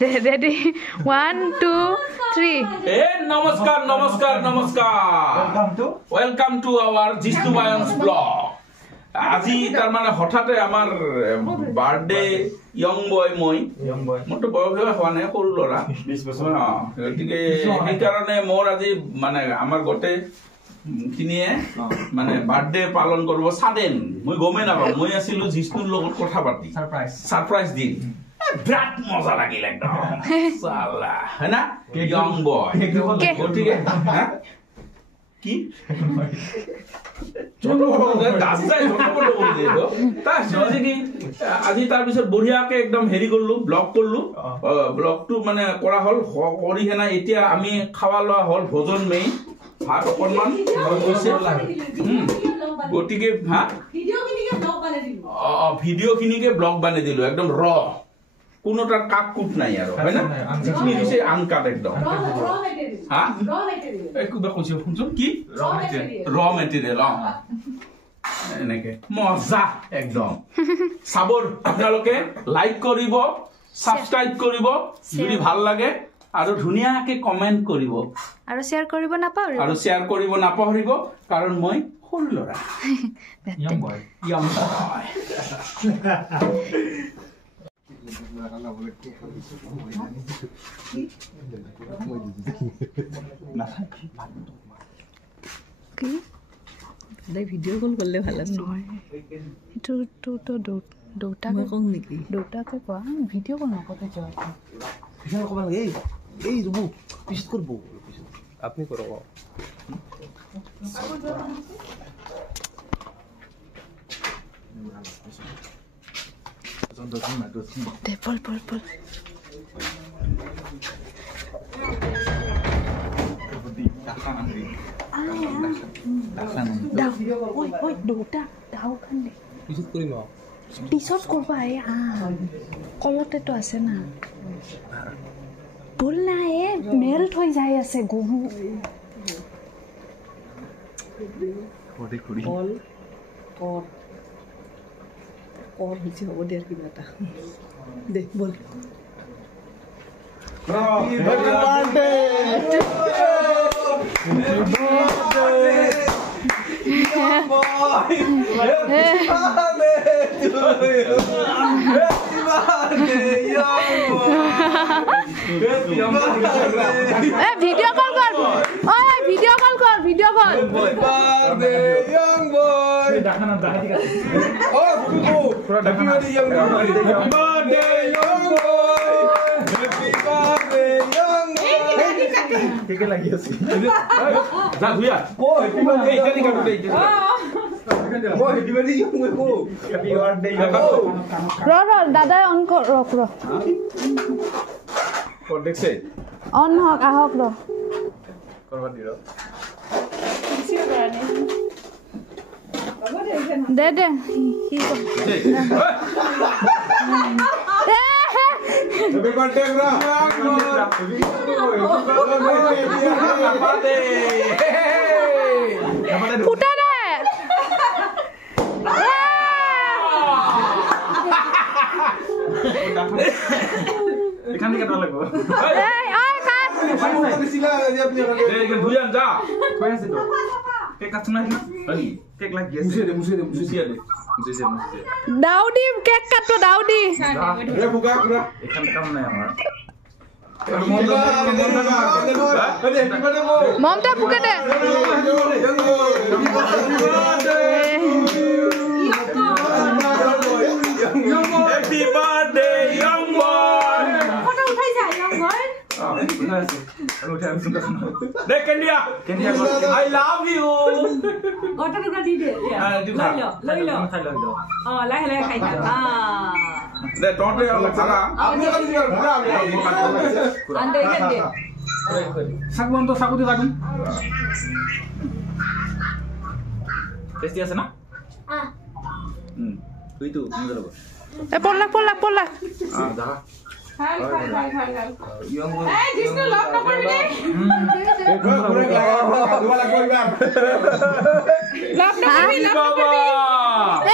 Ready? 1, 2, 3. Hey, namaskar. Welcome to our Jishnu Bayans vlog. আজি তার মানে হঠাতে আমার বার্থডে ইয়ং বয় মোৰটো বয়স হোৱা নাই সৰু লৰা 20 বছৰ গতিকে এই কাৰণে মোৰ আজি মানে আমাৰ গতে কিনিয়ে মানে বাৰ্থডে পালন কৰিব সাদেন মই গমে নাপাওঁ মই আছিলো জিষ্ণুৰ লগত কথা পাতি সাৰপ্ৰাইজ দি বিৰাট মজা লাগিল একদম সালা হয়না ইয়ং বয় গতিকে কি আজি তাৰ পিছত বঢ়িয়াকে একদম হেৰি কৰিলো ব্লগটো মানে কৰা হল কৰি হেনা এতিয়া আমি খাওয়া লোৱা হল ভোজন মেই ভাত অকণমান গতিকে ভিডিও খিনিকে ব্লগ বানাই দিলো একদম ৰ কোনো তার কাক কুট নাই আর হয় না যিখিনি দিছে আনকাট একদম হ্যাঁ একদম কৈছো শুনছো কি র মেটেরিয়াল এনেকে মজা একদম সাবর আপোনালোকে লাইক কৰিব সাবস্ক্ৰাইব কৰিব যদি ভাল লাগে আৰু ধুনিয়াকে কমেন্ট কৰিব আৰু শেয়াৰ কৰিব নাপাহৰিব কাৰণ মই সৰু লৰা ইয়ং বয় ভিডিও কল কৰলে ভালো নহয় এটো দুটা কম নেকি দুটাকে কোৱা ভিডিও কল নকতে যাও ভিডিও কব লাগে এই ৰুবু পিছত কৰব আপনি কৰব পল পিছত কৰবা কলতেতো আছে না বল না মেল্ট হৈ যাই আছে গহু কল হয়েছে হব দে আর কিবা এটা দে বল ভিডিও কল কর video call Happy birthday, young boy. Happy birthday, young boy. Happy birthday, young boy. Keke lagi sih. Dah buya. Oh, happy birthday. Jadi kamu deh. Oh, happy birthday young boy. Happy birthday young boy. ro dada on kor ro. Kor dekse. On hok ahok ro. Korba dilo. দে Happy birthday, bro. ফুটা দে এখানে কেটে লাগবো এই কাট এই দুইজন যা কই আছে তো কেক কাটছ না কি কেক লাগি আছে মুছে দে দাউদি কেক কাটো দাউদি রে বুকা পুরা এখানে কাম নাই আমার মমতা ফুকে দে happy birthday young boy photo উঠাই যা ইয়ং বয় দেখ কেন্ডিয়া আই লাভ ইউ গোটা টুকরা দি দে লই লো লাহে খাই যা দে টন্টে অলপ খালা আপনি কাটি দিবেন পুরা আমি আন্দে কেন দে সাগুন তো সাগু দি কাটুন টেস্টি আছে না তুই তো মজা লাগবে এ পড়লা যা খাই এই জিষ্ণু লক না করবি রে পুরা লাগা দুবালা কইবা লক না করবি বাবা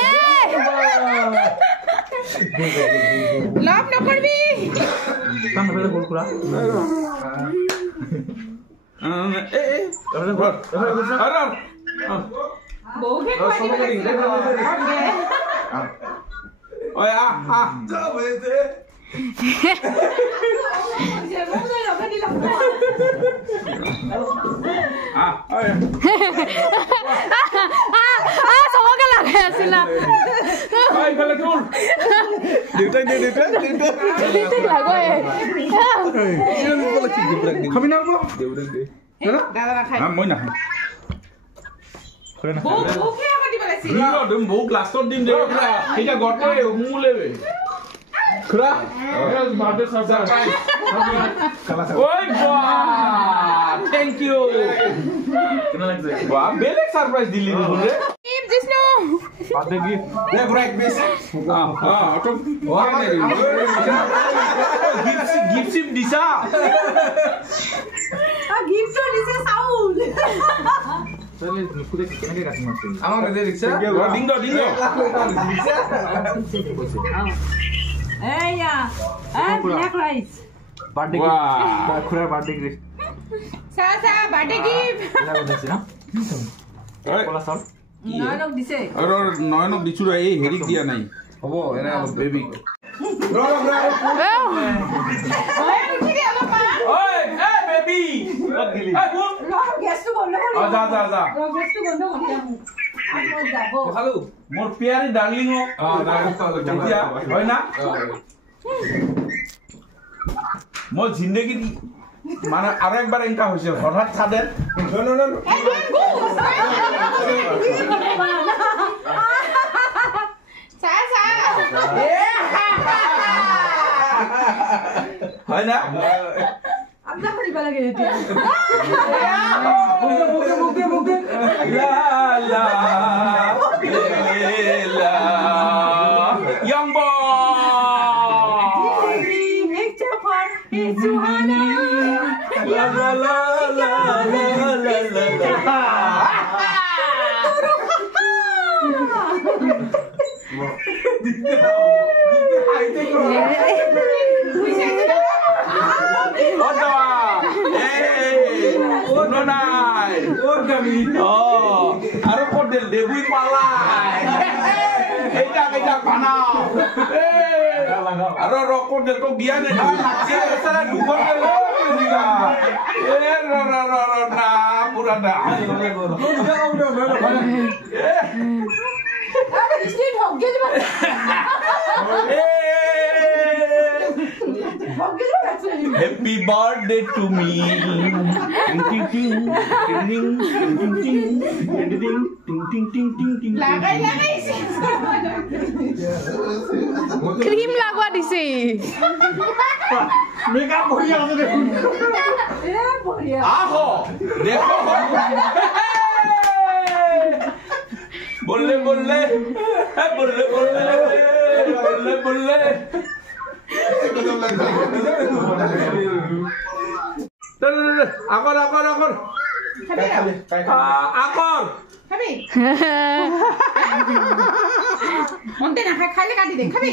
এ লাভ এফালে গোল কৰা বউকে খুৱাই দিব ঐ আ চবকে লগাই আছিল খাবি না মই নাখাম বউকে আকৌ দিব লাগিছিল তুমি বউক লাষ্টত দিম দে এতিয়া গটে হুমুলে খুৰা বাৰ্থডে সাৰপ্ৰাইজ ওই বাহ থ্যাংক ইউ কেন লাগছে বাহ বেলেগ সাৰপ্ৰাইজ দিলি ৰে টিম জিষ্ণু বাৰ্থডে গিফট দে ব্ৰেক বেস অটো গিফট সিম দিছা গিফটটো দিছে চাউল চলে নুকুৰে কেনেকৈ কাটি মাৰছে আমাক দে ৰিকশা ডিংগো এইয়া ব্ল্যাক ৰাইস বাৰ্থডে Wow. খুৰাৰ বাৰ্থডে গিফট চা বাৰ্থডে গিফট লাগা দিছে না কলা চাউল নয়নক দিছে আৰু নয়নক দিছুৰা এই হেৰিক দিয়া নাই হ'ব এনে বেবি ওই এ বেবি এই কোন গেছটো বন্ধ কৰি যা গেছটো বন্ধ কৰি আমি যাব খালো মোৰ পিয়াৰি ডাৰ্লিং এতিয়া হয় না মোৰ জিন্দগি মানে আৰু একবাৰ এনেকা হৈছে হঠাৎ ছাদেৰ হয় না আপনা কৰিব লাগে এতিয়া লা লা লা young boy एक चपर ए सुहाना la la la la la la la আৰু ক'ত দিল দেবুই পালাই এইটা বানাও আৰু ৰকত দিল তোক দিয়া নাই এছাৰা দুখন না পুৰা না स्ट्रीट हो गेल Happy birthday to me. Cream লগোৱা দিছে মেকআপ বঢ়িয়া আছে দেখোন ए बढ़िया आहो देखो बोले बोले बोले बोले बोले আকর খাবি মনতে না খাইলে কাটি দে খাবি